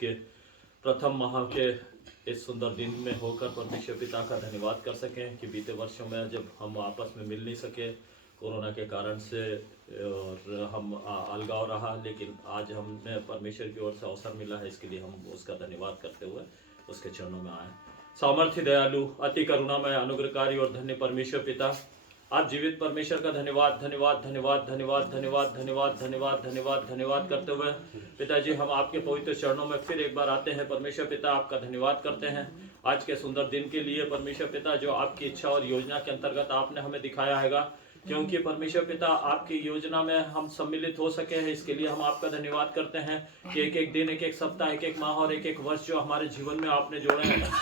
के प्रथम माह के इस सुंदर दिन में होकर परमेश्वर पिता का धन्यवाद कर सकें कि बीते वर्षों में जब हम आपस में मिल नहीं सके कोरोना के कारण से और हम अलगाव रहा, लेकिन आज हमें परमेश्वर की ओर से अवसर मिला है, इसके लिए हम उसका धन्यवाद करते हुए उसके चरणों में आए। सामर्थ्य, दयालु, अति करुणामय, अनुग्रहकारी और धन्य परमेश्वर पिता, आप जीवित परमेश्वर का धन्यवाद धन्यवाद धन्यवाद धन्यवाद धन्यवाद धन्यवाद धन्यवाद धन्यवाद धन्यवाद करते हुए पिताजी हम आपके पवित्र चरणों में फिर एक बार आते हैं। परमेश्वर पिता आपका धन्यवाद करते हैं आज के सुंदर दिन के लिए। परमेश्वर पिता जो आपकी इच्छा और योजना के अंतर्गत आपने हमें दिखाया हैगा, क्योंकि परमेश्वर पिता आपकी योजना में हम सम्मिलित हो सके हैं, इसके लिए हम आपका धन्यवाद करते हैं कि एक एक दिन, एक एक सप्ताह, एक एक माह और एक एक वर्ष जो हमारे जीवन में आपने जोड़े हैं,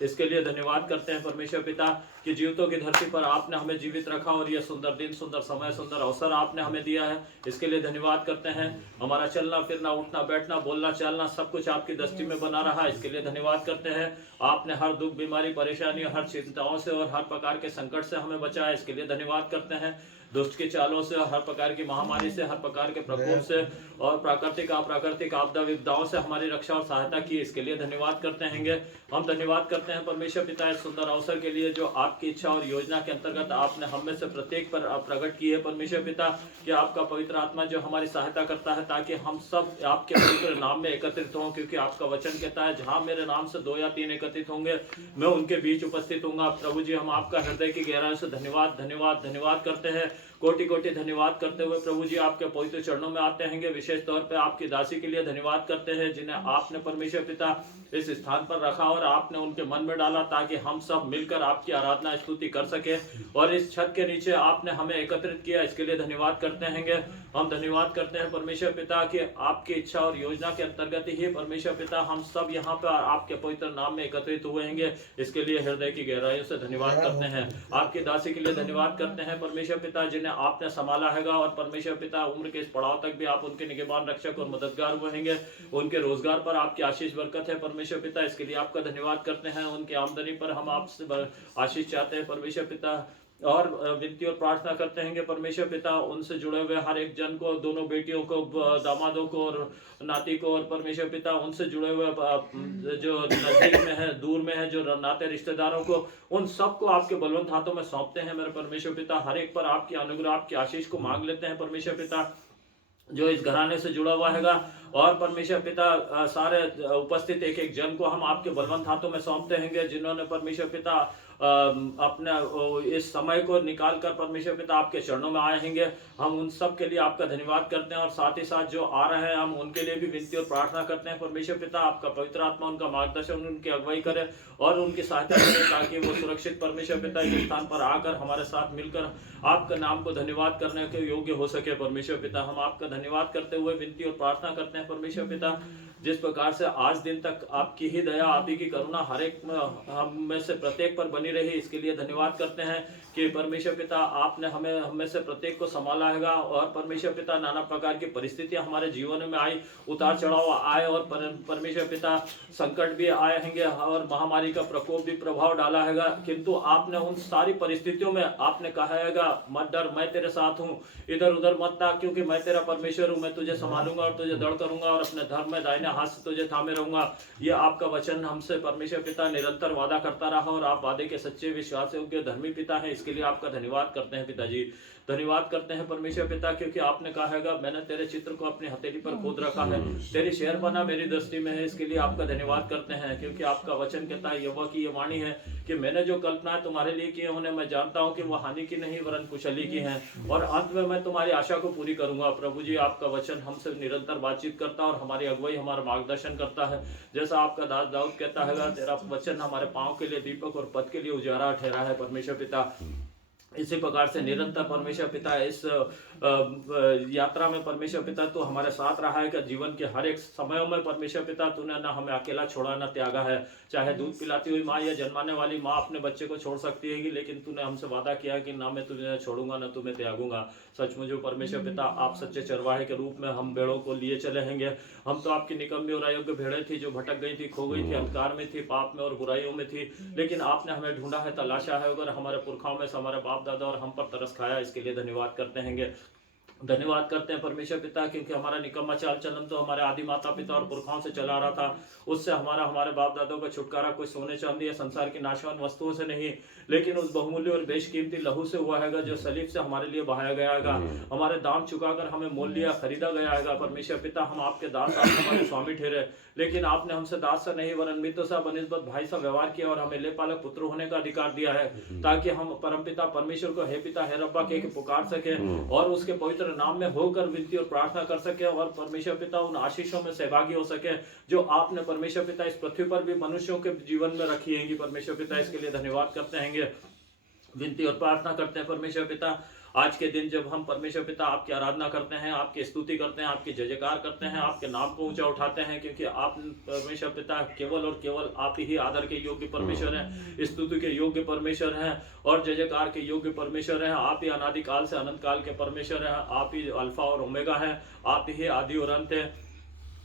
इसके लिए धन्यवाद करते हैं परमेश्वर पिता कि जीवितों की धरती पर आपने हमें जीवित रखा और यह सुंदर दिन, सुंदर समय, सुंदर अवसर आपने हमें दिया है, इसके लिए धन्यवाद करते हैं। हमारा चलना फिरना, उठना बैठना, बोलना चालना सब कुछ आपकी दृष्टि में बना रहा है, इसके लिए धन्यवाद करते हैं। आपने हर दुख, बीमारी, परेशानी, हर चिंताओं से और हर प्रकार के संकट से हमें बचाया, इसके लिए धन्यवाद करते हैं। दुष्ट की चालों से, हर प्रकार की महामारी से, हर प्रकार के प्रकोप से और प्राकृतिक अप्राकृतिक आपदा विपदाओं से हमारी रक्षा और सहायता की, इसके लिए धन्यवाद करते हैं। हम धन्यवाद करते हैं परमेश्वर पिता इस सुंदर अवसर के लिए जो आपकी इच्छा और योजना के अंतर्गत आपने हम में से प्रत्येक पर प्रकट की है। परमेश्वर पिता कि आपका पवित्र आत्मा जो हमारी सहायता करता है ताकि हम सब आपके पवित्र नाम में एकत्रित हों, क्योंकि आपका वचन कहता है जहां मेरे नाम से 2 या 3 एकत्रित होंगे मैं उनके बीच उपस्थित होऊंगा। प्रभु जी हम आपका हृदय की गहराई से धन्यवाद धन्यवाद धन्यवाद करते हैं, कोटि कोटि धन्यवाद करते हुए प्रभु जी आपके पवित्र चरणों में आते हैं। विशेष तौर पे आपकी दासी के लिए धन्यवाद करते हैं जिन्हें आपने परमेश्वर पिता इस स्थान पर रखा और आपने उनके मन में डाला ताकि हम सब मिलकर आपकी आराधना स्तुति कर सके और इस छत के नीचे आपने हमें एकत्रित किया, इसके लिए धन्यवाद करते हैं। हम धन्यवाद करते हैं परमेश्वर पिता कि आपकी इच्छा और योजना के अंतर्गत ही परमेश्वर पिता हम सब यहाँ पर आपके पवित्र नाम में एकत्रित हुए हैं, इसके लिए हृदय की गहराइयों से धन्यवाद करते हैं। आपकी दासी के लिए धन्यवाद करते हैं परमेश्वर पिता जिन्हें आपने संभाला हैगा और परमेश्वर पिता उम्र के इस पड़ाव तक भी आप उनके निगहबान, रक्षक और मददगार हुए हैं। उनके रोजगार पर आपकी आशीष बरकत है परमेश्वर पिता, इसके लिए आपका धन्यवाद करते हैं। उनकी आमदनी पर हम आपसे आशीष चाहते हैं परमेश्वर पिता और विनती और प्रार्थना करते हैं परमेश्वर पिता उनसे जुड़े हुए हर एक जन को, दोनों बेटियों को, दामादों को और नाती को और परमेश्वर पिता उनसे जुड़े हुए जो नजदीक में है, दूर में है, जो नाते रिश्तेदारों को, उन सबको आपके बलवंत हाथों में सौंपते हैं मेरे परमेश्वर पिता। हर एक पर आपकी अनुग्रह, आपकी आशीष को मांग लेते हैं परमेश्वर पिता जो इस घराने से जुड़ा हुआ हैगा और परमेश्वर पिता सारे उपस्थित एक एक जन को हम आपके बलवंत हाथों में सौंपते हैं जिन्होंने परमेश्वर पिता अपने इस समय को निकाल कर परमेश्वर पिता आपके चरणों में आए हैं। हम उन सब के लिए आपका धन्यवाद करते हैं और साथ ही साथ जो आ रहे हैं हम उनके लिए भी विनती और प्रार्थना करते हैं परमेश्वर पिता आपका पवित्र आत्मा उनका मार्गदर्शन, उनकी अगुवाई करे और उनकी सहायता करे ताकि वो सुरक्षित परमेश्वर पिता इस स्थान पर आकर हमारे साथ मिलकर आपका नाम को धन्यवाद करने के योग्य हो सके परमेश्वर पिता। हम आपका धन्यवाद करते हुए विनती और प्रार्थना करते हैं परमेश्वर पिता जिस प्रकार से आज दिन तक आपकी ही दया, आप ही की करुणा हर एक हम में से प्रत्येक पर बनी रही, इसके लिए धन्यवाद करते हैं कि परमेश्वर पिता आपने हम में से प्रत्येक को संभाला हैगा और परमेश्वर पिता नाना प्रकार की परिस्थितियां हमारे जीवन में आई, उतार चढ़ाव आए और परमेश्वर पिता संकट भी आए हैं और महामारी का प्रकोप भी प्रभाव डाला हैगा, किंतु आपने उन सारी परिस्थितियों में आपने कहा हैगा मत डर, मैं तेरे साथ हूँ, इधर उधर मत ताक क्योंकि मैं तेरा परमेश्वर हूँ, मैं तुझे संभालूंगा और तुझे दृढ़ करूंगा और अपने धर्म में दाहिने हाथ से तुझे थामे रहूंगा। ये आपका वचन हमसे परमेश्वर पिता निरंतर वादा करता रहा और आप वादे के सच्चे विश्वास योग्य धर्मी पिता है, इसके लिए आपका धन्यवाद करते हैं पिताजी। धन्यवाद करते हैं परमेश्वर पिता क्योंकि आपने कहा हैगा मैंने तेरे चित्र को अपनी हथेली पर खोद रखा है, तेरी शहरपनाह मेरी दृष्टि में है, इसके लिए आपका धन्यवाद करते हैं क्योंकि आपका वचन कहता है यहोवा की ये वाणी है कि मैंने जो कल्पनाएं तुम्हारे लिए की उन्हें मैं जानता हूं कि वो हानि की नहीं वरन कुशली की हैं और अंत में मैं तुम्हारी आशा को पूरी करूंगा। प्रभु जी आपका वचन हमसे निरंतर बातचीत करता और हमारी अगुवाई, हमारा मार्गदर्शन करता है। जैसा आपका दास दाऊद कहता है तेरा वचन हमारे पांव के लिए दीपक और पथ के लिए उजाला ठहरा है परमेश्वर पिता। इसी प्रकार से निरंतर परमेश्वर पिता इस यात्रा में परमेश्वर पिता तो हमारे साथ रहा है कि जीवन के हर एक समयों में परमेश्वर पिता तूने ना हमें अकेला छोड़ा ना त्यागा है। चाहे दूध पिलाती हुई माँ या जन्माने वाली माँ अपने बच्चे को छोड़ सकती है लेकिन तूने हमसे वादा किया कि ना मैं तुझे छोड़ूंगा ना तुम्हें त्यागूंगा। सचमुच परमेश्वर पिता आप सच्चे चरवाहे के रूप में हम भेड़ों को लिए चले हैं। हम तो आपकी निकम्मी और अयोग्य भेड़ें थी जो भटक गई थी, खो गई थी, अंधकार में थी, पाप में और बुराइयों में थी, लेकिन आपने हमें ढूंढा है, तलाशा है और हमारे पुरखाओं में से हमारे बाप दादा और हम पर तरस खाया, इसके लिए धन्यवाद करते हैं। धन्यवाद करते हैं परमेश्वर पिता, क्योंकि हमारा निकम्मा चाल चलन तो हमारे आदि माता पिता और पुरखाओं से चला रहा था। उससे हमारे बाप दादों का छुटकारा कोई सोने चांदी या संसार की नाशवान वस्तुओं से नहीं, लेकिन उस बहुमूल्य और बेशकीमती लहू से हुआ है, जो सलीब से हमारे लिए बहाया गया है। हमारे दाम चुकाकर हमें मोल लिया, खरीदा गया है। परमेश्वर पिता, हम आपके दास, आप हमारे स्वामी ठहरे, लेकिन आपने हमसे दास सा नहीं वरन मित्र सा बनिस्बत भाई सा व्यवहार किया और हमें ले पालक पुत्र होने का अधिकार दिया है, ताकि हम परमपिता परमेश्वर को हे पिता हे रब्बा के पुकार सके और उसके पवित्र नाम में होकर विनती और प्रार्थना कर सके और परमेश्वर पिता उन आशीषों में सहभागी हो सके जो आपने परमेश्वर पिता इस पृथ्वी पर भी मनुष्यों के जीवन में रखी है। परमेश्वर पिता, इसके लिए धन्यवाद करते हैं, विनती और प्रार्थना करते हैं परमेश्वर पिता। आज के दिन जब हम परमेश्वर पिता आपकी आराधना करते हैं, आपकी स्तुति करते हैं, आपकी जय जयकार करते हैं, आपके नाम को ऊंचा उठाते हैं, क्योंकि आप परमेश्वर पिता केवल और केवल आप ही आदर के योग्य परमेश्वर हैं, स्तुति के योग्य परमेश्वर हैं और जय जयकार के योग्य परमेश्वर हैं। आप ही अनादिकाल से अनंत काल के परमेश्वर हैं, आप ही अल्फा और ओमेगा हैं, आप ही आदि और अंत है।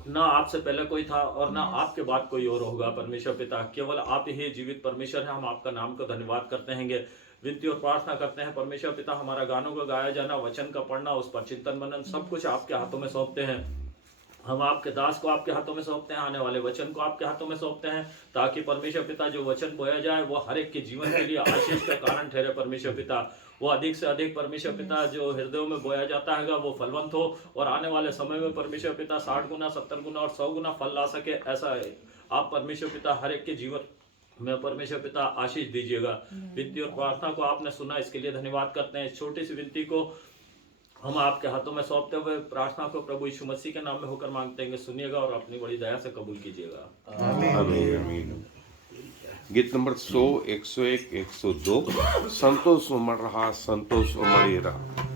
ना आपसे पहले कोई था और ना आपके बाद कोई और होगा परमेश्वर पिता, केवल आप ही जीवित परमेश्वर हैं। हम आपका नाम का धन्यवाद करते हैं, विनती और प्रार्थना करते हैं परमेश्वर पिता। हमारा गानों का गाया जाना, वचन का पढ़ना, उस पर चिंतन मनन सब कुछ आपके हाथों में सौंपते हैं। हम आपके दास को आपके हाथों में सौंपते हैं, आने वाले वचन को आपके हाथों में सौंपते हैं, ताकि परमेश्वर पिता जो वचन बोया जाए वो हर एक के जीवन के लिए आशीष का कारण ठहरे परमेश्वर पिता। वो अधिक से अधिक परमेश्वर पिता जो हृदयों में बोया जाता है वो फलवंत हो और आने वाले समय में परमेश्वर पिता 60 गुना 70 गुना और 100 गुना फल ला सके। ऐसा है आप परमेश्वर पिता हर एक के जीवन में परमेश्वर पिता आशीष दीजिएगा। विनती और प्रार्थना को आपने सुना, इसके लिए धन्यवाद करते हैं। छोटी सी विनती को हम आपके हाथों में सौंपते हुए प्रार्थना को प्रभु यीशु मसीह के नाम में होकर मांगते हैं, सुनिएगा और अपनी बड़ी दया से कबूल कीजिएगा। आमीन। गीत नंबर 100, 101, 102 संतोष उमड़ रहा, संतोष उमड़ी रहा।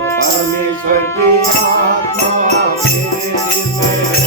परमेश्वर की आत्मा मेरे दिल में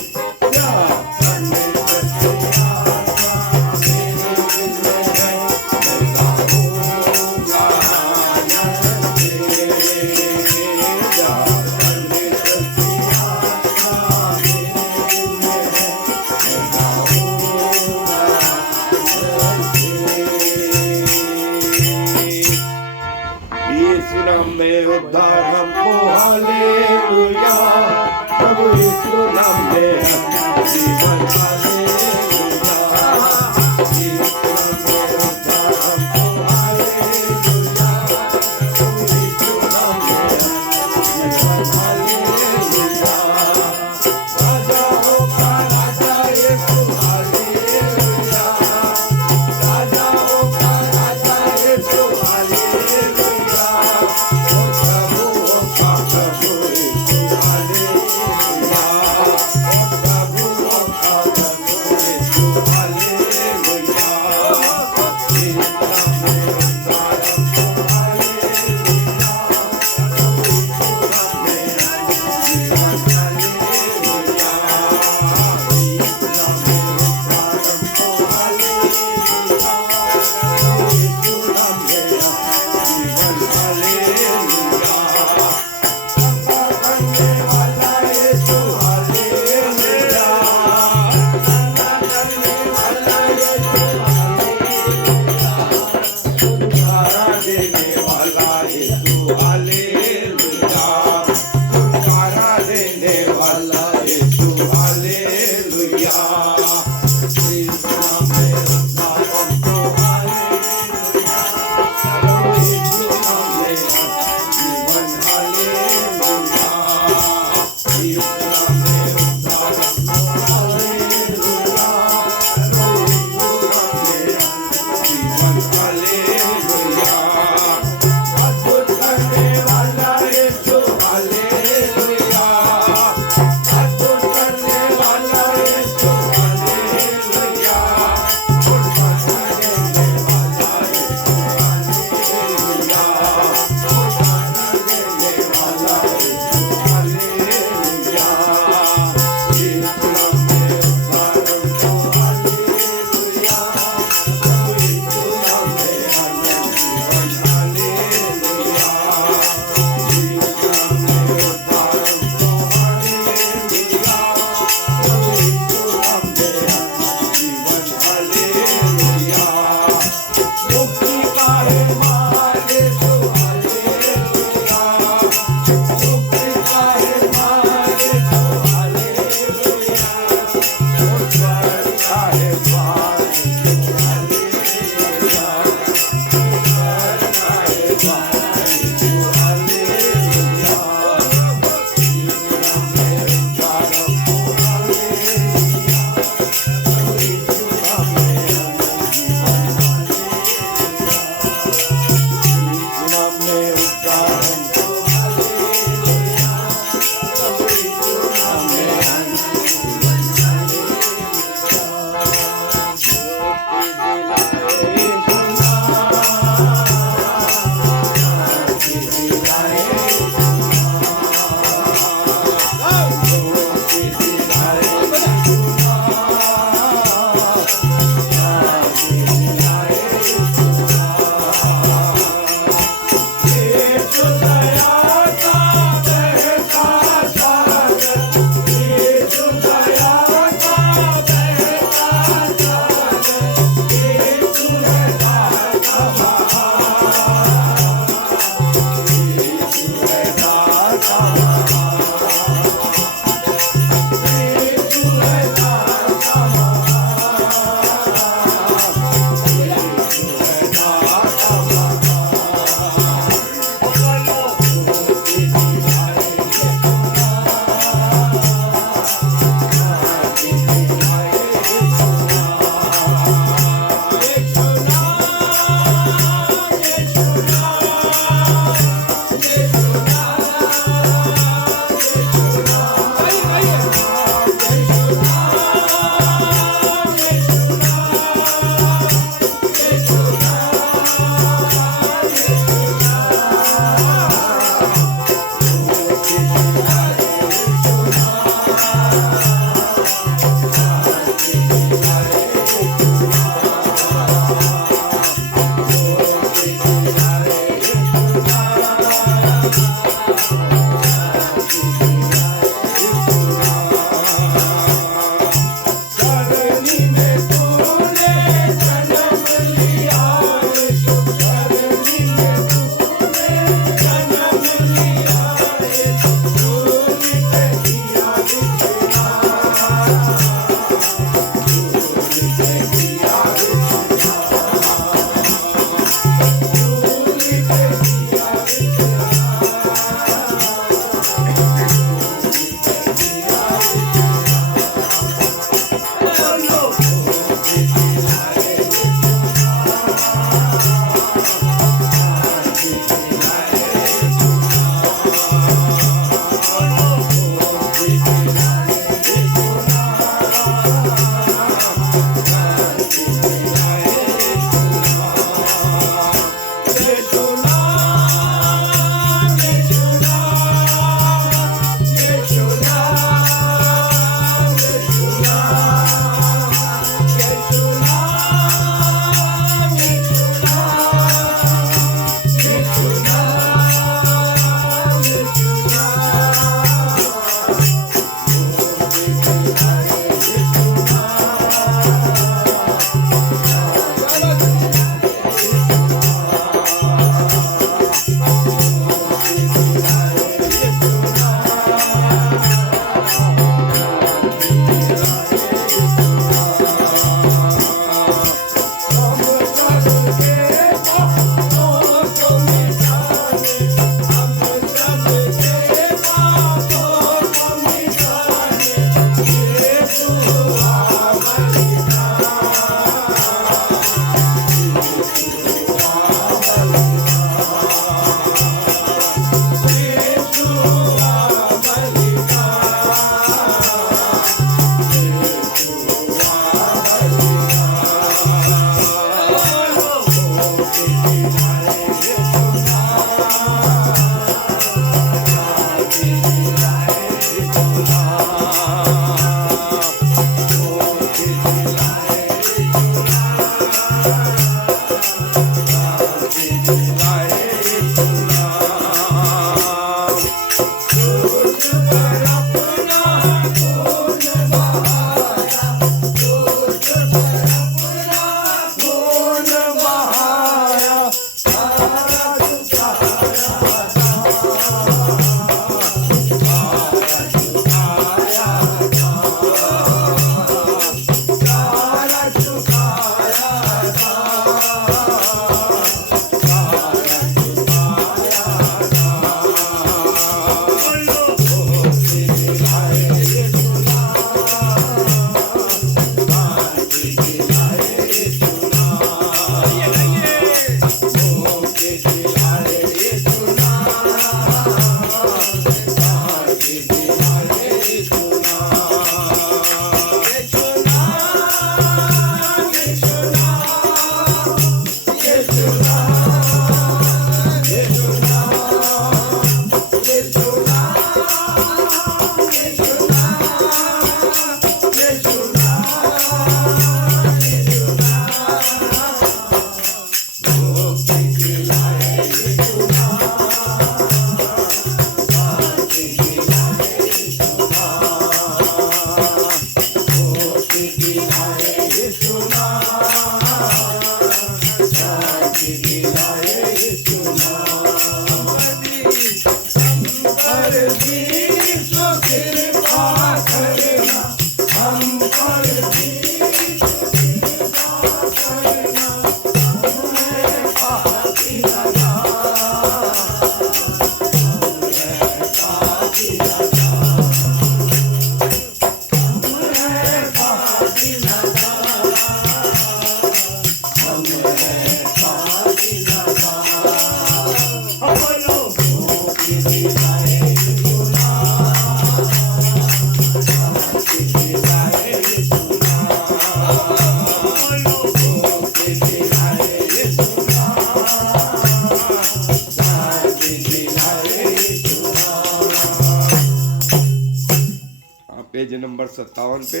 पेज नंबर 57 पे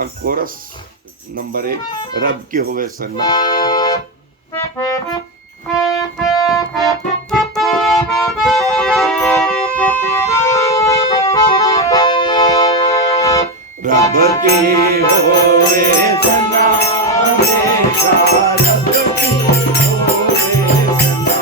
और कोरस नंबर 1 रब की होवे सन्ना। रब की होवे सन्ना हमेशा, रब की होवे सन्ना,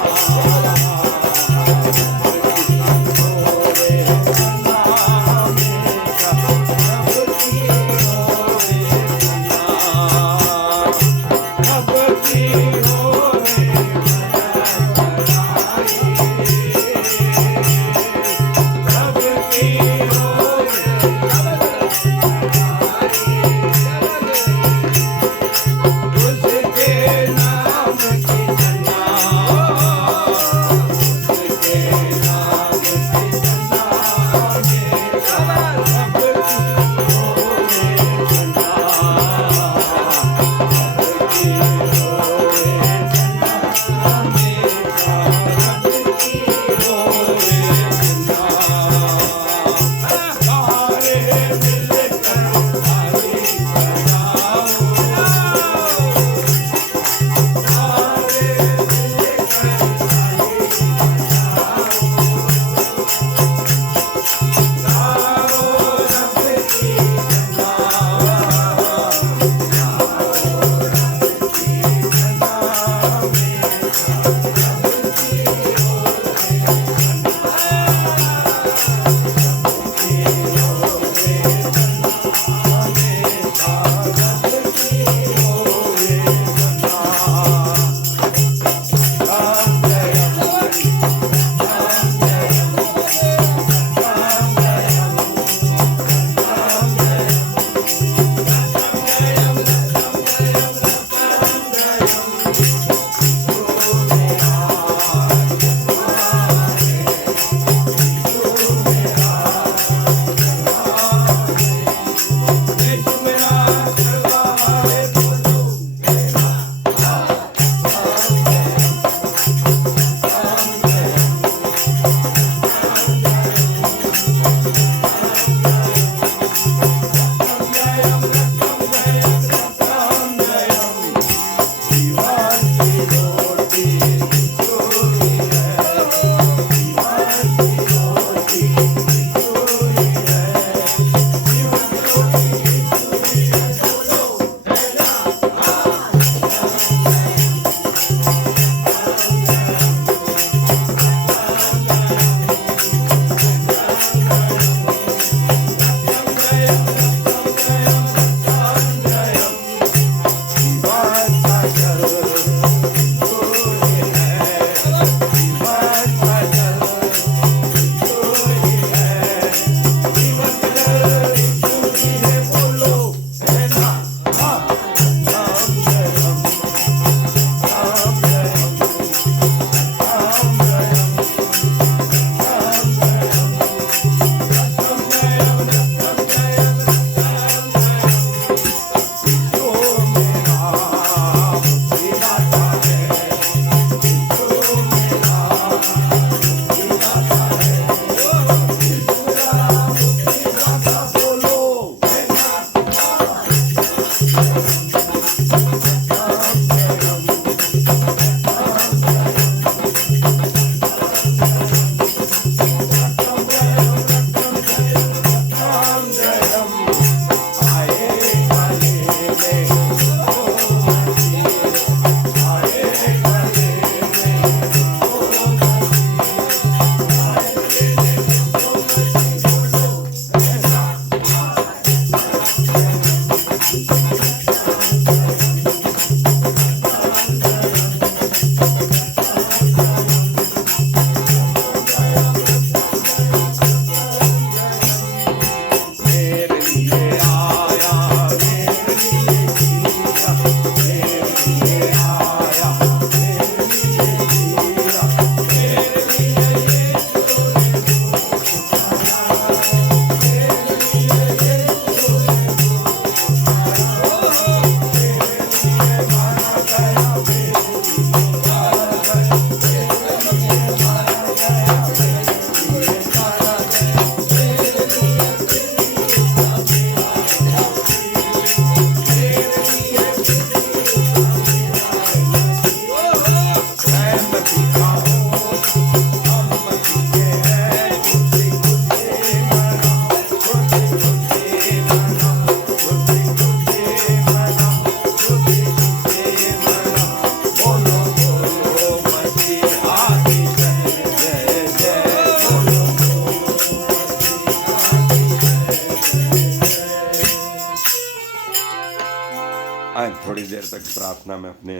देर तक प्रार्थना में अपने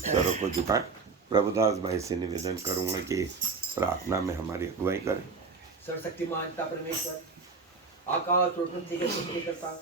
स्वरों को झुकाएं। प्रभुदास भाई से निवेदन करूंगा कि प्रार्थना में हमारी अगुवाई करें। सर्वशक्तिमान पिता परमेश्वर, आकाश और पृथ्वी के सृष्टिकर्ता,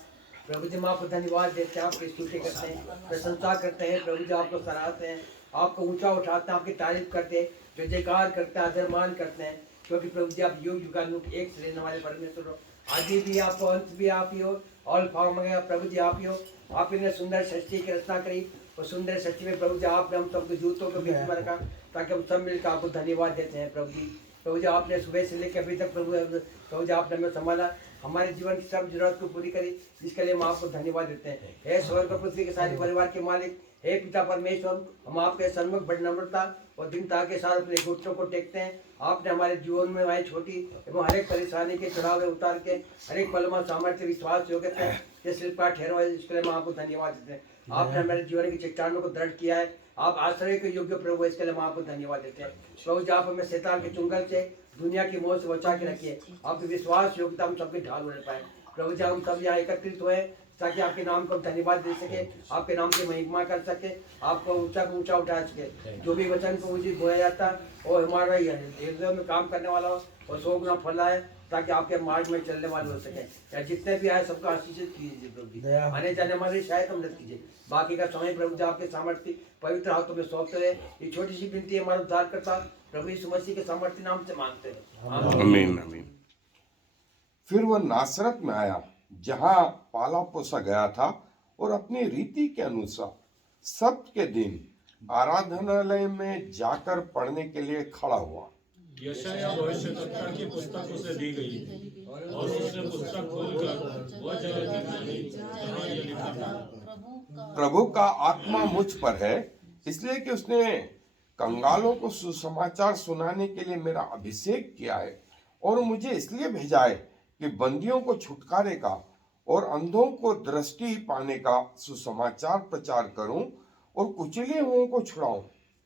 प्रभु जी हम आपको धन्यवाद देते हैं, आपकी स्तुति करते हैं, प्रशंसा करते हैं। प्रभु जी आपको सराहते हैं, आपको ऊंचा उठाते हैं, आपकी तारीफ करते हैं, जो जयकार करते हैं, आदरमान करते हैं, क्योंकि प्रभु जी आप युग युगानुग एक से रहने वाले परमेश्वर हो। आदि भी आप हो, अंत भी आप ही हो, अल्फा ओमेगा प्रभु जी आप ही हो। आप ही ने सुंदर सृष्टि की रचना करी और सुंदर सृष्टि में प्रभु जी आपने हम सबको जूतों को बीच में रखा ताकि हम सब मिलकर आपको धन्यवाद देते हैं। प्रभु जी आपने सुबह से लेकर अभी तक प्रभु जी आपने हमें संभाला, हमारे जीवन की सब जरूरत को पूरी करी, जिसके लिए हम आपको धन्यवाद देते हैं। हे स्वर्ग और पृथ्वी के सारे परिवार के मालिक, हे पिता परमेश्वर, हम आपके सन्मुख बड़ी नम्रता और दीनता के साथ अपने घुटनों को टेकते हैं। आपने हमारे जीवन में आए छोटी एवं हर एक परेशानी के चढ़ावे उतार के हर एक पल में सामर्थ्य विश्वास योग्यता ये शिल्पा ठहरा है, इसके लिए हम आपको धन्यवाद देते हैं। आपने हमारे जीवन की चट्टानों को दृढ़ किया है, आप आश्रय के योग्य प्रभु, इसके लिए हम आपको धन्यवाद देते हैं। प्रभु जी आप हमें शैतान के चुंगल से, दुनिया की मौत से बचा के रखिए, आपके विश्वास योग्यता हम सबके ढाल होने पाए। प्रभु जी हम सब यहाँ एकत्रित हुए ताकि आपके नाम को धन्यवाद दे सके, आपके नाम की महिमा कर सके, आपको ऊंचा को ऊंचा उठा सके। जो भी वचन को मुझे बोया जाता और हमारा हृदय में काम करने वाला हो और सौ गुना फैलाए, ताकि आपके मार्ग में चलने वाले हो सके। या जितने भी आए सबका आशीषित कीजिए प्रभु जी, आने जाने वाले शायद हम मदद कीजिए। बाकी का समय प्रभु जी आपके सामर्थ्य पवित्र हाथों में सौंपते हुए ये छोटी सी विनती हमारा उद्धार करता प्रभु यीशु मसीह के सामर्थ्य नाम से मांगते हैं, आमीन आमीन। फिर वह नासरत में आया जहां पाला पोसा गया था और अपनी रीति के अनुसार सब्त के दिन आराधनालय में जाकर पढ़ने के लिए खड़ा हुआ। यशाया भविष्यद्वक्ता की पुस्तक उसे दी गई और उसने पुस्तक खोलकर वह जगह दिखाई जहाँ यह लिखा था, प्रभु का आत्मा मुझ पर है, इसलिए कि उसने कंगालों को सुसमाचार सुनाने के लिए मेरा अभिषेक किया है, और मुझे इसलिए भेजा है कि बंदियों को छुटकारे का और अंधों को दृष्टि पाने का सुसमाचार प्रचार करूं और कुचले हुओं को छुड़ाऊं,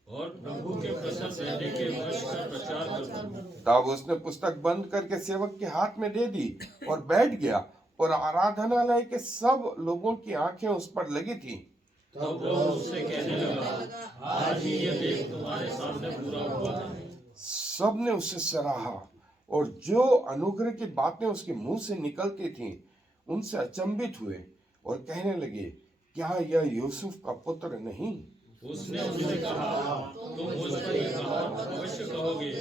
और प्रभु के प्रसन्न रहने के वर्ष का प्रचार करूं। तब उसने पुस्तक बंद करके सेवक के हाथ में दे दी और बैठ गया, और आराधनालय के सब लोगों की आंखें उस पर लगी थी। तब वह उससे कहने लगा, आज ही ये देख तुम्हारे सामने पूरा हुआ है। सबने उसे सराहा, और जो अनुग्रह की बातें उसके मुंह से निकलती थीं उनसे अचंभित हुए और कहने लगे, क्या यह यूसुफ का पुत्र नहीं? उसने उनसे कहा, तुम मुझ पर यह कहावत अवश्य कहोगे,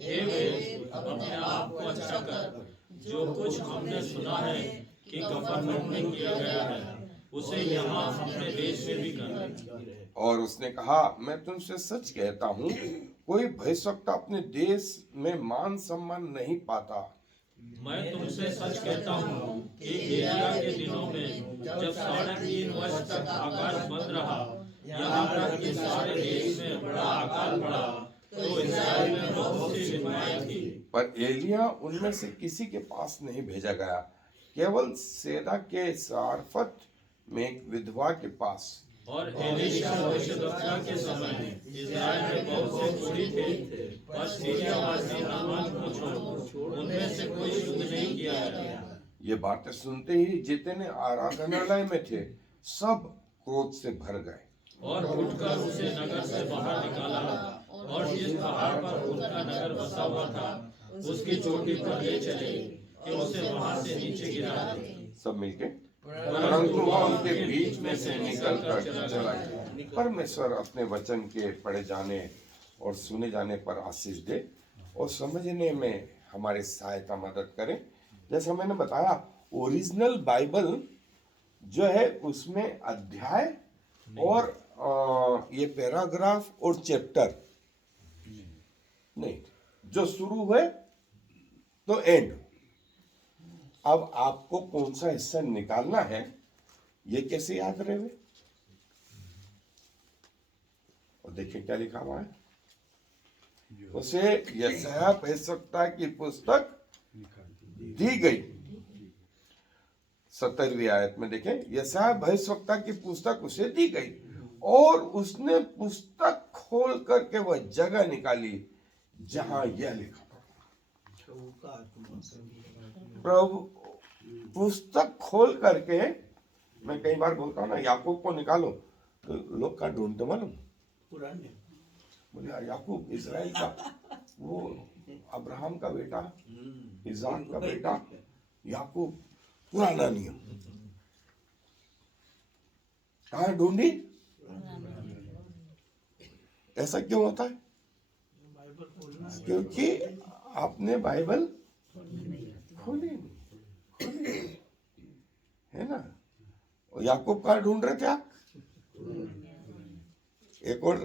हे वे अपने आप को अच्छा कर, जो कुछ हमने सुना है कि कफरनहूम में किया गया है, उसे यहाँ अपने देश में भी कर। और उसने कहा, मैं तुमसे सच कहता हूँ, कोई भयभक्ता अपने देश में मान सम्मान नहीं पाता। मैं तुमसे सच कहता हूँ कि एलिया के दिनों में जब 3.5 वर्ष तक आकाश बंद रहा, यहाँ तक कि सारे देश में बड़ा अकाल पड़ा, तो इस्राएल में बहुत सी विधवाएं थी। पर एलिया उनमें से किसी के पास नहीं भेजा गया, केवल सेदा के सारफत में एक विधवा के पास। और एलीशा भविष्यद्वक्ता के समय इस्राएल में बहुत से कोढ़ी थे, पर सीरियावासी नामान को छोड़ उनमें से कोई शुद्ध नहीं किया गया। ये बातें सुनते ही जितने आराधनालय में थे सब क्रोध से भर गए और उठकर उसे नगर से बाहर निकाला, और जिस पहाड़ पर उनका नगर बसा हुआ था उसकी चोटी पर ले चले कि उसे वहां से नीचे गिरा दे। सब मिलके, परंतु वह उनके बीच में से निकल कर चला गया। परमेश्वर अपने वचन के पढ़े जाने और सुने जाने पर आशीष दे और समझने में हमारी सहायता मदद करे। जैसा मैंने बताया, ओरिजिनल बाइबल जो है उसमें अध्याय और ये पैराग्राफ और चैप्टर नहीं, जो शुरू हुए तो एंड। अब आपको कौन सा हिस्सा निकालना है ये कैसे याद रहे? और देखिए क्या लिखा हुआ है, उसे यशायाह भविष्यद्वक्ता की पुस्तक दी गई। 17वीं आयत में देखें, यशायाह भविष्यद्वक्ता की पुस्तक उसे दी गई और उसने पुस्तक खोल करके वह जगह निकाली जहां यह लिखा था। प्रभु पुस्तक खोल करके, मैं कई बार बोलता हूं ना, याकूब को निकालो, तो लोग कहाँ ढूंढते मालूम? बोले यार याकूब इजराइल का, वो अब्राहम का बेटा, इसाक का बेटा याकूब, पुराना नियम। कहाँ ढूंढी? ऐसा क्यों होता है? क्योंकि आपने बाइबल खोली नहीं, है ना। और याकूब कहाँ ढूंढ रहे थे आप? एक और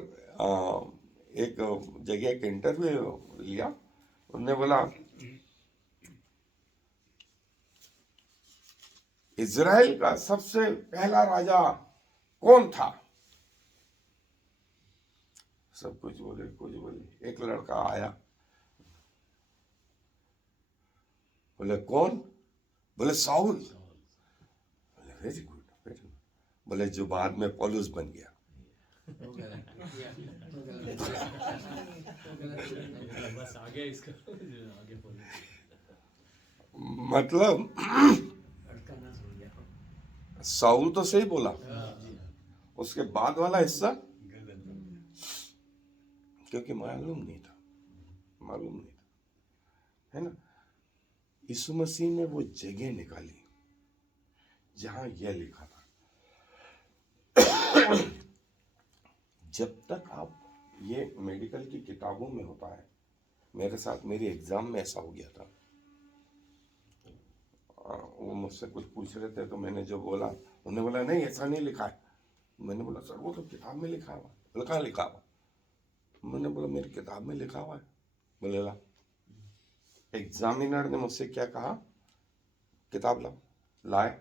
एक जगह एक इंटरव्यू लिया, उन्होंने बोला इजराइल का सबसे पहला राजा कौन था? सब कुछ बोले। एक लड़का आया, बोले कौन? बोले साउल। बोले वेरी गुड। बोले जो बाद में पौलुस बन गया। बस आगे इसका आगे मतलब साउल तो सही बोला, उसके बाद वाला हिस्सा क्योंकि मालूम नहीं था, है ना। यीशु मसीह ने वो जगह निकाली जहां यह लिखा था। जब तक आप, ये मेडिकल की किताबों में होता है, मेरे साथ मेरी एग्जाम में ऐसा हो गया था। वो मुझसे कुछ पूछ रहे थे तो मैंने जो बोला, उन्होंने बोला नहीं ऐसा नहीं लिखा है। मैंने बोला सर वो तो किताब में लिखा हुआ। बोला कहाँ लिखा हुआ? मैंने बोला मेरी किताब में लिखा हुआ है। बोले ला। एग्जामिनर ने मुझसे क्या कहा? किताब लाओ। लाए,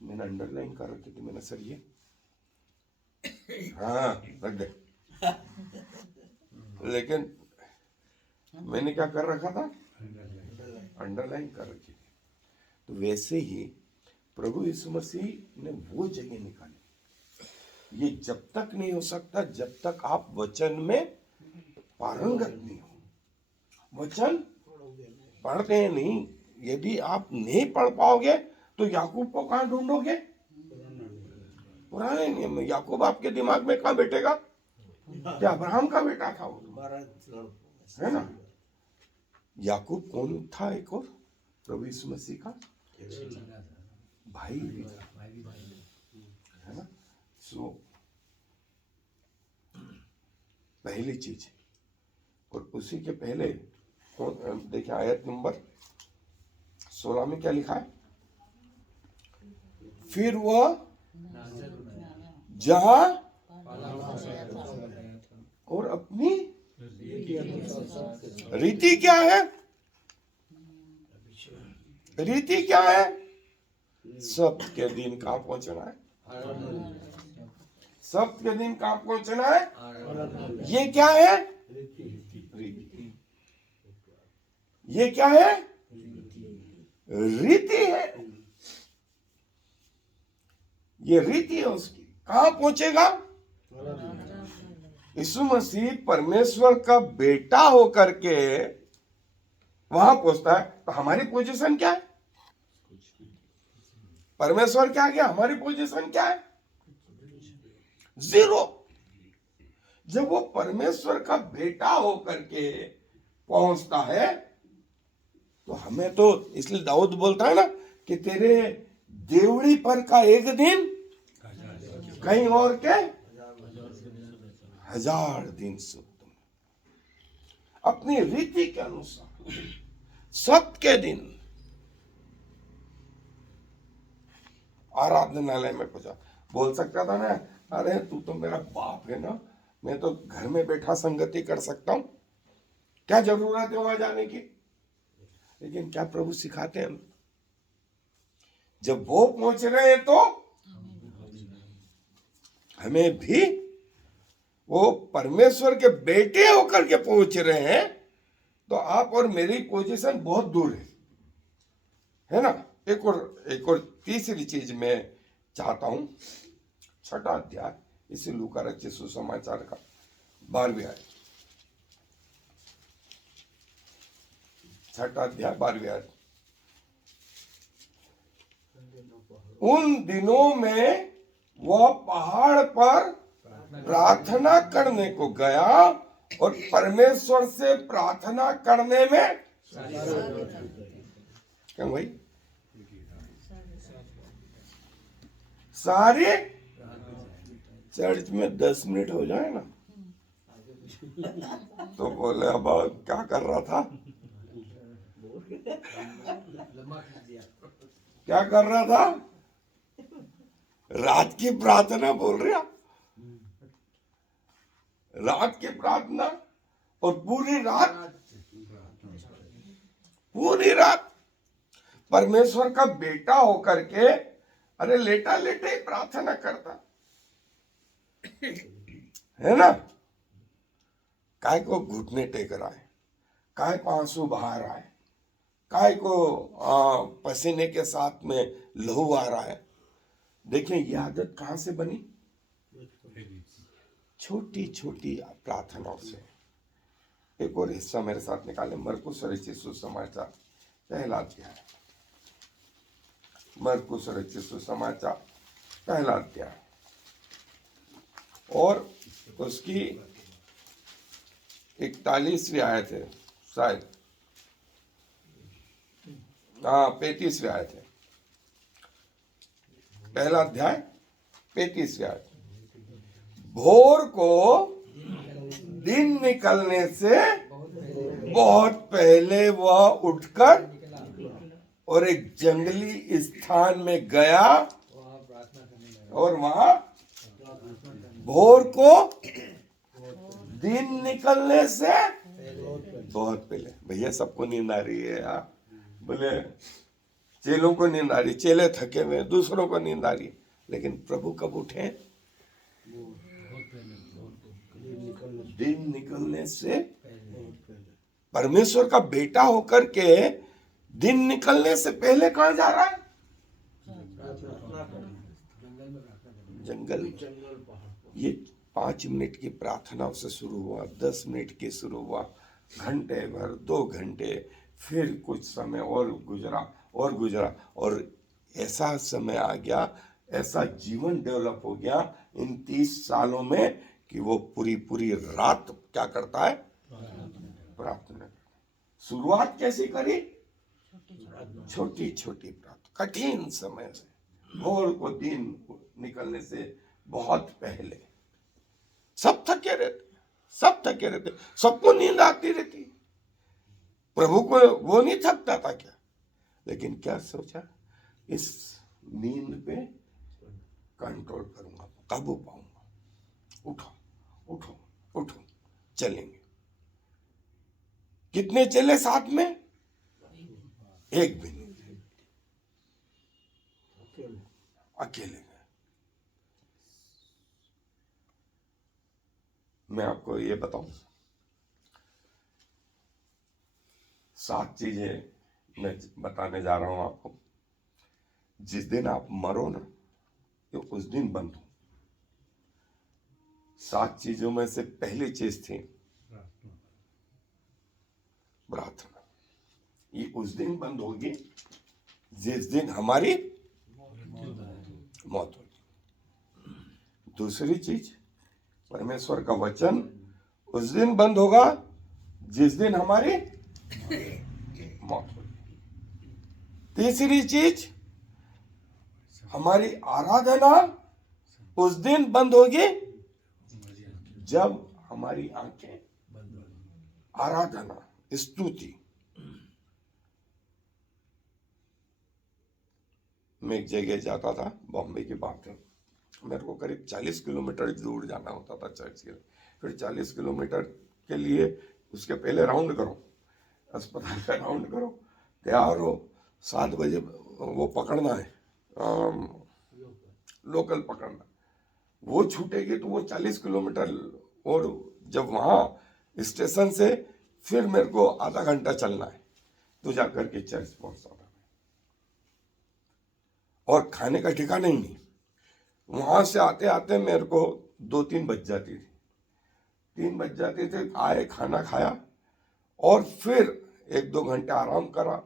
मैंने अंडरलाइन कर रखी थी। मैंने सर ये, हाँ रख दे। लेकिन मैंने क्या कर रखा था? अंडरलाइन कर रखी थी। तो वैसे ही प्रभु यीशु मसीह ने वो जगह निकाली। ये जब तक नहीं हो सकता जब तक आप वचन में पारंगत नहीं हो। वचन पढ़ते हैं नहीं, यदि आप नहीं पढ़ पाओगे तो याकूब को कहां ढूंढोगे? पुराने नियम में याकूब आपके दिमाग में कहां बैठेगा? क्या अब्राहम का बेटा था वो, है ना। याकूब कौन था? एक और प्रभु यीशु मसीह का भाई भी था, है ना। सो पहली चीज, और उसी के पहले देखिए आयत नंबर 16 में क्या लिखा है? फिर वह जहां और अपनी रीति क्या है? रीति क्या है? सप्त के दिन कहां पहुंचना है? सप्त के दिन कहां पहुंचना है? ये क्या है? रीति। ये क्या है? रीति है। ये रीति है उसकी। कहां पहुंचेगा? यीशु मसीह परमेश्वर का बेटा होकर के वहां पहुंचता है। तो हमारी पोजीशन क्या है? परमेश्वर क्या गया, हमारी पोजीशन क्या है? जीरो। जब वो परमेश्वर का बेटा होकर के पहुंचता है तो हमें तो, इसलिए दाऊद बोलता है ना कि तेरे देवड़ी पर का एक दिन कहीं और के 1000 दिन सुख। अपनी रीति के अनुसार सप्त के दिन आराधनालय में पहुंचा। बोल सकता था ना, अरे तू तो मेरा बाप है ना, मैं तो घर में बैठा संगति कर सकता हूं, क्या जरूरत है वहां जाने की। लेकिन क्या प्रभु सिखाते हैं? जब वो पहुंच रहे हैं तो हमें भी, वो परमेश्वर के बेटे होकर के पहुंच रहे हैं तो आप और मेरी पोजीशन बहुत दूर है ना। एक और तीसरी चीज मैं चाहता हूं, 6वां अध्याय इसी लूका रचित सुसमाचार का 12वें आयत, 6वां अध्याय 12वें आयत। उन दिनों में वह पहाड़ पर प्रार्थना करने को गया और परमेश्वर से प्रार्थना करने में क्यों भाई सारे चर्च में 10 मिनट हो जाए ना तो बोले अब क्या कर रहा था, क्या कर रहा था, रात की प्रार्थना बोल रहा, रात की प्रार्थना। और पूरी रात परमेश्वर का बेटा होकर के अरे लेटा लेटे ही प्रार्थना करता है ना। काय को घुटने टेक रहा है, काय को आंसू बहा रहा है, काय को पसीने के साथ में लहू आ रहा है। देखिए ये आदत कहां से बनी, छोटी छोटी प्रार्थनाओं से। एक और हिस्सा मेरे साथ निकाले, मरकुस रचित सुसमाचार पहला अध्याय, मरकुस रचित सुसमाचार पहला अध्याय और उसकी 41वीं आयत है शायद, 35वीं आयत है, पहला अध्याय 35वीं आयत। भोर को दिन निकलने से बहुत पहले वह उठकर और एक जंगली स्थान में गया और वहां भोर को दिन निकलने से बहुत पहले। भैया सबको नींद आ रही है यार, बोले चेलों को नींद आ रही, चेले थके हुए, दूसरों को नींद आ रही, लेकिन प्रभु कब उठे, दिन निकलने से। परमेश्वर का बेटा होकर के दिन निकलने से पहले कहां जा रहा है, जंगल। ये 5 मिनट की प्रार्थनाओं से शुरू हुआ, 10 मिनट की शुरू हुआ, घंटे भर, 2 घंटे, फिर कुछ समय और गुजरा और ऐसा समय आ गया, ऐसा जीवन डेवलप हो गया इन 30 सालों में कि वो पूरी रात क्या करता है, प्रार्थना। शुरुआत कैसी करी, छोटी छोटी प्रार्थना, कठिन समय से, भोर को दिन निकलने से बहुत पहले। सब थके रहते, सबको नींद आती रहती, प्रभु को वो नहीं थकता था क्या, लेकिन क्या सोचा, इस नींद पे कंट्रोल करूंगा, काबू पाऊंगा, उठो चलेंगे। कितने चले साथ में, एक भी नहीं, अकेले गए। मैं आपको ये बताऊं, 7 चीजें मैं बताने जा रहा हूं आपको। जिस दिन आप मरो ना, तो उस दिन बंद हो। 7 चीजों में से पहली चीज थी प्रार्थना। ये उस दिन बंद होगी जिस दिन हमारी मौत होगी। दूसरी चीज, परमेश्वर का वचन उस दिन बंद होगा जिस दिन हमारी मौत होगी। तीसरी चीज, हमारी आराधना उस दिन बंद होगी जब हमारी आंखें, आराधना, स्तुति। मैं एक जगह जाता था, बॉम्बे की बात है, मेरे को करीब 40 किलोमीटर दूर जाना होता था चर्च के लिए। फिर 40 किलोमीटर के लिए उसके पहले राउंड करो, अस्पताल का राउंड करो, तैयार हो, 7 बजे वो पकड़ना है, लोकल पकड़ना, वो छूटेगी तो वो 40 किलोमीटर। और जब वहाँ स्टेशन से फिर मेरे को आधा घंटा चलना है तो जाकर के चर्च पहुँचता था। और खाने का ठिकाना ही नहीं, वहां से आते आते मेरे को 2-3 बज जाती थी, 3 बज जाते थे। आए, खाना खाया और फिर 1-2 घंटे आराम करा।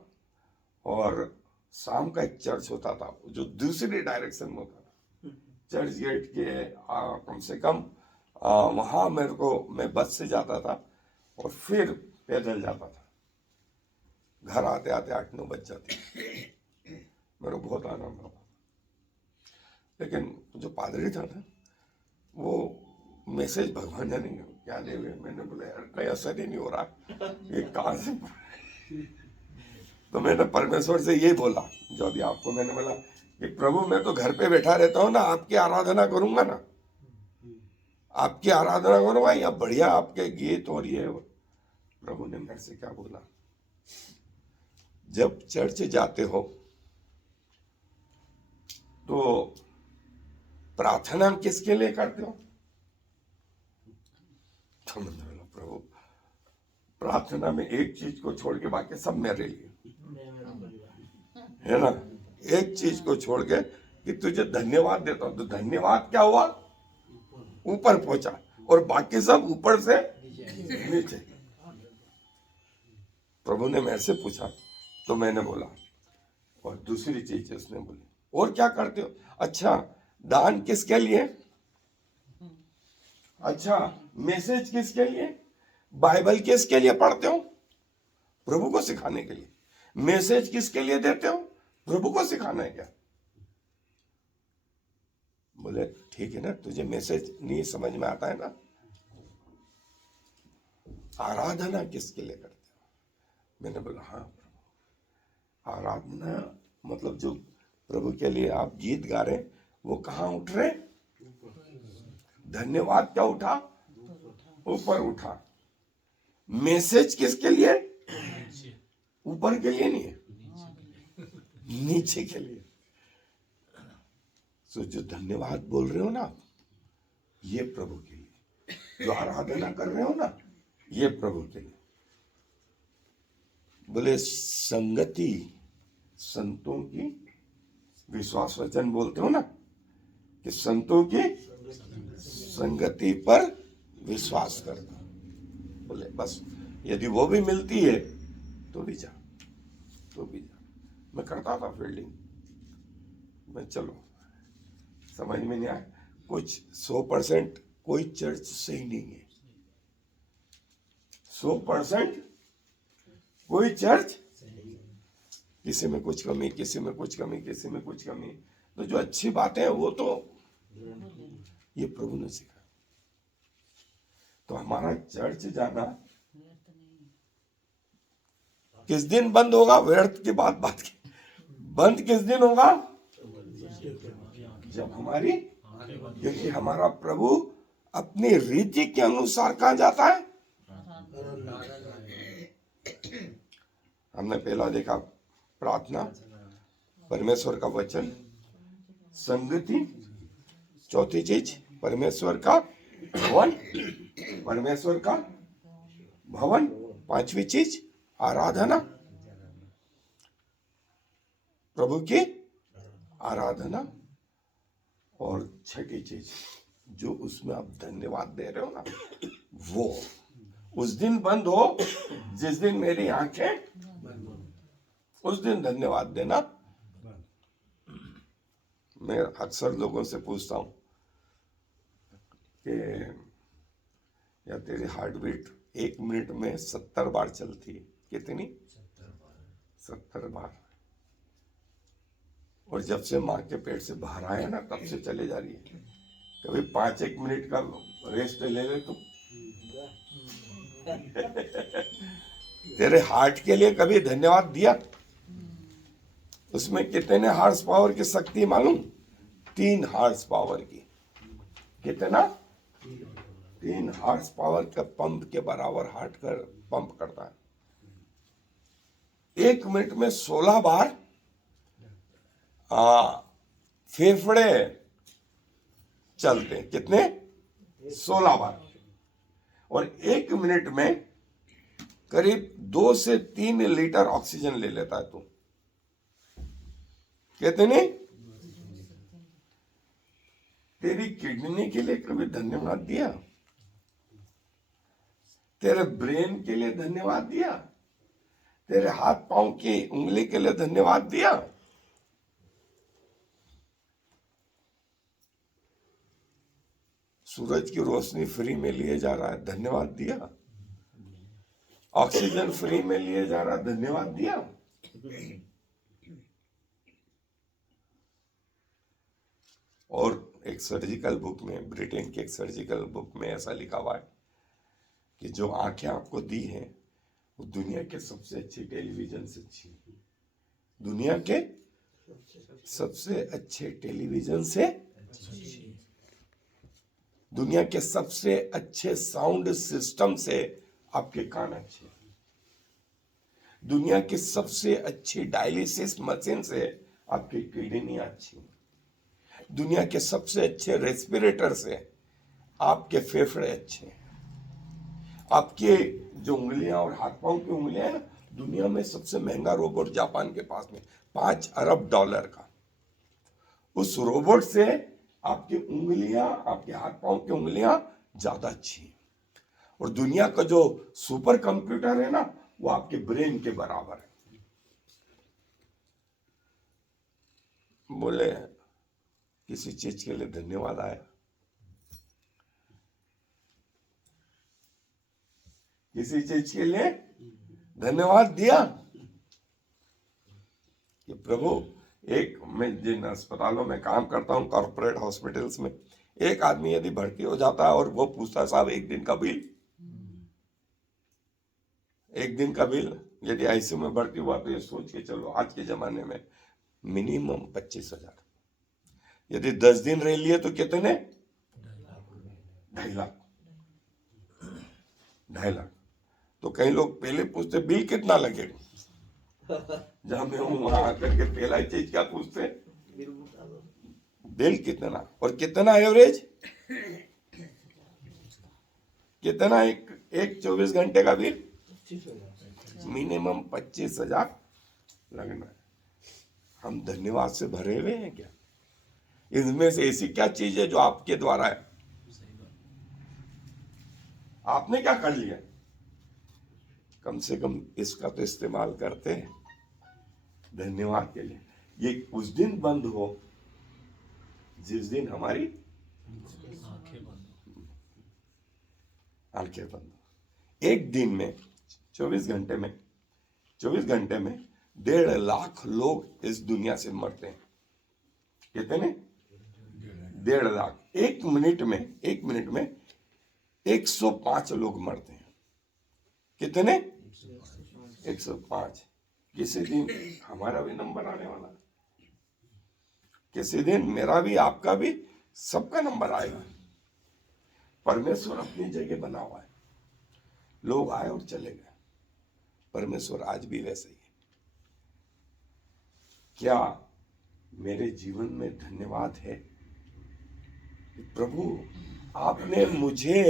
और शाम का एक चर्च होता था जो दूसरी डायरेक्शन में होता था, चर्च गेट के कम से कम वहाँ मैं बस से जाता था और फिर पैदल जाता था। घर आते आते 8-9 बज जाते, मेरे को बहुत आनंद हुआ। लेकिन जो पादरी था ना, वो मैसेज भगवान जाने क्या दे हुए। मैंने बोला यार कहीं असर ही नहीं हो रहा, ये कहाँ से। तो मैंने परमेश्वर से ये बोला, जो अभी आपको मैंने बोला कि प्रभु मैं तो घर पे बैठा रहता हूँ ना, आपकी आराधना करूंगा ना, आपकी आराधना करूंगा, या बढ़िया आपके गीत और ये। प्रभु ने मेरे से क्या बोला, जब चर्च जाते हो तो प्रार्थना किसके लिए करते हो? तो मैंने बोला प्रभु प्रार्थना में एक चीज को छोड़ के बाकी सब मेरे लिए है ना। एक चीज को छोड़ के कि तुझे धन्यवाद देता हूं, तो धन्यवाद क्या हुआ, ऊपर पहुंचा, और बाकी सब ऊपर से नीचे। प्रभु ने मेरे से पूछा तो मैंने बोला, और दूसरी चीज उसने बोली, और क्या करते हो? अच्छा दान किसके लिए? अच्छा मैसेज किसके लिए? बाइबल किसके लिए पढ़ते हो? प्रभु को सिखाने के लिए। मैसेज किसके लिए देते हो? प्रभु को सिखाना है क्या? बोले ठीक है ना, तुझे मैसेज नहीं समझ में आता है ना, आराधना किसके लिए करते हो? मैंने बोला हाँ प्रभु, आराधना मतलब जो प्रभु के लिए आप गीत गा रहे, वो कहाँ उठ रहे? धन्यवाद क्या उठा? ऊपर उठा। मैसेज किसके लिए? ऊपर के लिए नहीं है, नीचे के लिए। तो जो धन्यवाद बोल रहे हो ना, ये प्रभु के लिए। जो आराधना कर रहे हो ना, ये प्रभु के लिए। बोले संगति संतों की, विश्वास वचन बोलते हो ना कि संतों की संगति पर विश्वास करता। बोले बस यदि वो भी मिलती है तो भी जा, तो भी जा। मैं करता था फील्डिंग में, चलो समझ में नहीं आया कुछ। 100% कोई चर्च सही नहीं है, 100% कोई चर्च, किसी में कुछ कमी, किसी में कुछ कमी, किसी में कुछ कमी। तो जो अच्छी बातें हैं वो तो ये प्रभु ने सिखाया। तो हमारा चर्च जाना किस दिन बंद होगा? व्यर्थ की बात की। बंद किस दिन होगा? जब हमारी, क्योंकि हमारा प्रभु अपनी रीति के अनुसार कहां जाता है? हमने पहला देखा प्रार्थना, परमेश्वर का वचन, संगति, चौथी चीज परमेश्वर का भवन, परमेश्वर का भवन, पांचवी चीज आराधना, प्रभु की आराधना, और छठी चीज जो उसमें आप धन्यवाद दे रहे हो ना, वो उस दिन बंद हो जिस दिन मेरी आंखें, उस दिन धन्यवाद देना। मैं अक्सर लोगों से पूछता हूं कि या तेरी हार्ट बीट 1 मिनट में 70 बार चलती है, कितनी? 70 बार। और जब से माँ के पेट से बाहर आया ना, तब से चले जा रही है। कभी 5-1 मिनट का रेस्ट ले ले तो तेरे हार्ट के लिए कभी धन्यवाद दिया? उसमें कितने हार्स पावर की शक्ति मालूम? 3 हार्स पावर की। कितना? 3 हार्स पावर का पंप के बराबर हार्ट कर पंप करता है। 1 मिनट में 16 बार फेफड़े चलते। कितने? 16 बार। और 1 मिनट में करीब 2 से 3 लीटर ऑक्सीजन ले लेता है तू। कितने? तेरी किडनी के लिए कभी धन्यवाद दिया? तेरे ब्रेन के लिए धन्यवाद दिया? तेरे हाथ पांव की उंगली के लिए धन्यवाद दिया? सूरज की रोशनी फ्री में लिए जा रहा है, धन्यवाद दिया। ऑक्सीजन फ्री में लिए जा रहा है, धन्यवाद दिया। और एक सर्जिकल बुक में, ब्रिटेन की एक सर्जिकल बुक में ऐसा लिखा हुआ है कि जो आंखें आपको दी हैं वो दुनिया के सबसे अच्छे टेलीविजन से अच्छी है। दुनिया के सबसे अच्छे टेलीविजन से, दुनिया के सबसे अच्छे साउंड सिस्टम से आपके कान अच्छे हैं। दुनिया की सबसे अच्छी डायलिसिस मशीन से आपकी किडनी अच्छी है। दुनिया के सबसे अच्छे रेस्पिरेटर से आपके फेफड़े अच्छे हैं। आपके जो उंगलियां और हाथ पांव की उंगलियां हैं ना, दुनिया में सबसे महंगा रोबोट जापान के पास में $5 अरब का। उस रोबोट से आपकी उंगलियां, आपके हाथ पांव की उंगलियां ज्यादा अच्छी हैं। और दुनिया का जो सुपर कंप्यूटर है ना, वो आपके ब्रेन के बराबर है। बोले किसी चीज के लिए धन्यवाद आया, किसी चीज के लिए धन्यवाद दिया कि प्रभु, एक मैं जिन अस्पतालों में काम करता हूं, कॉर्पोरेट हॉस्पिटल्स में, एक आदमी यदि भर्ती हो जाता है और वो पूछता है साहब एक दिन का बिल, एक दिन का बिल, यदि आईसीयू में भर्ती हुआ तो ये सोच के चलो आज के जमाने में मिनिमम 25,000। यदि 10 दिन रह लिए तो कितने? 2.5 लाख। 2.5 लाख। तो कई लोग पहले पूछते बिल कितना लगेगा, जहां मैं हूं वहां आकर के पहला चीज क्या पूछते, बिल कितना, और कितना एवरेज, कितना एक 24 घंटे का बिल, मिनिमम 25,000 लगना है। हम धन्यवाद से भरे हुए हैं क्या? इनमें से ऐसी क्या चीज है जो आपके द्वारा है? आपने क्या कर लिया? कम से कम इसका तो इस्तेमाल करते हैं धन्यवाद के लिए। ये उस दिन बंद हो जिस दिन हमारी आंखें बंद हो। एक दिन में 24 घंटे में 1.5 लाख लोग इस दुनिया से मरते हैं। कितने? 1.5 लाख। एक मिनट में 105 लोग मरते हैं। कितने? 105। किसी दिन हमारा भी नंबर आने वाला है, किसी दिन मेरा भी, आपका भी, सबका नंबर आएगा। परमेश्वर अपनी जगह बना हुआ है, लोग आए और चले गए, परमेश्वर आज भी वैसे ही है। क्या मेरे जीवन में धन्यवाद है? प्रभु, आपने मुझे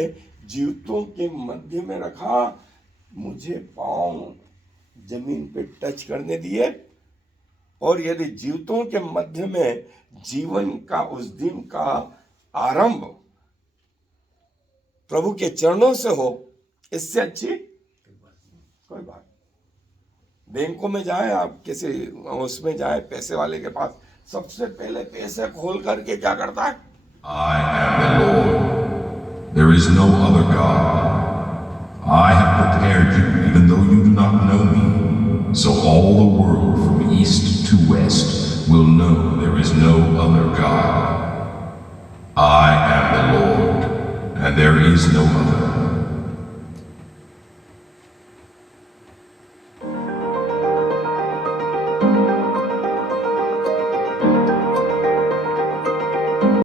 जीवतों के मध्य में रखा, मुझे पांव जमीन पे टच करने दिए, और यदि जीवतों के मध्य में जीवन का उस दिन का आरंभ प्रभु के चरणों से हो, इससे अच्छी कोई बात। बैंकों में जाए आप, किसी उसमें जाए पैसे वाले के पास, सबसे पहले पैसे खोल करके क्या करता है? I am the Lord. There is no other God. I have prepared you, even though you do not know me, so all the world from east to west will know there is no other God. I am the Lord, and there is no other.